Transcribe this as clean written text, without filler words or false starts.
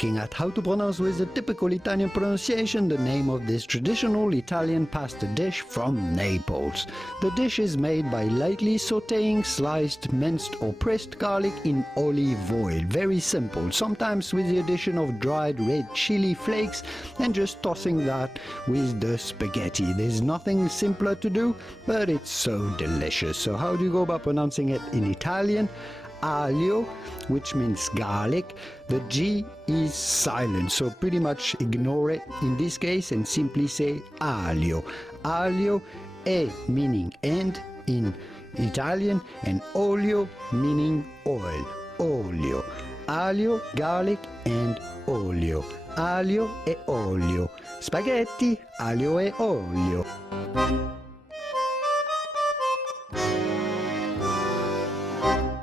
looking at how to pronounce with a typical Italian pronunciation the name of this traditional Italian pasta dish from Naples. The dish is made by lightly sautéing sliced, minced or pressed garlic in olive oil. Very simple, sometimes with the addition of dried red chili flakes and just tossing that with the spaghetti. There's nothing simpler to do, but it's so delicious. So how do you go about pronouncing it in Italian? Aglio, which means garlic. The G is silent, so pretty much ignore it in this case and simply say aglio. Aglio, e meaning and in Italian, and olio meaning oil. Olio. Aglio, garlic and olio. Aglio e olio. Spaghetti, aglio e olio.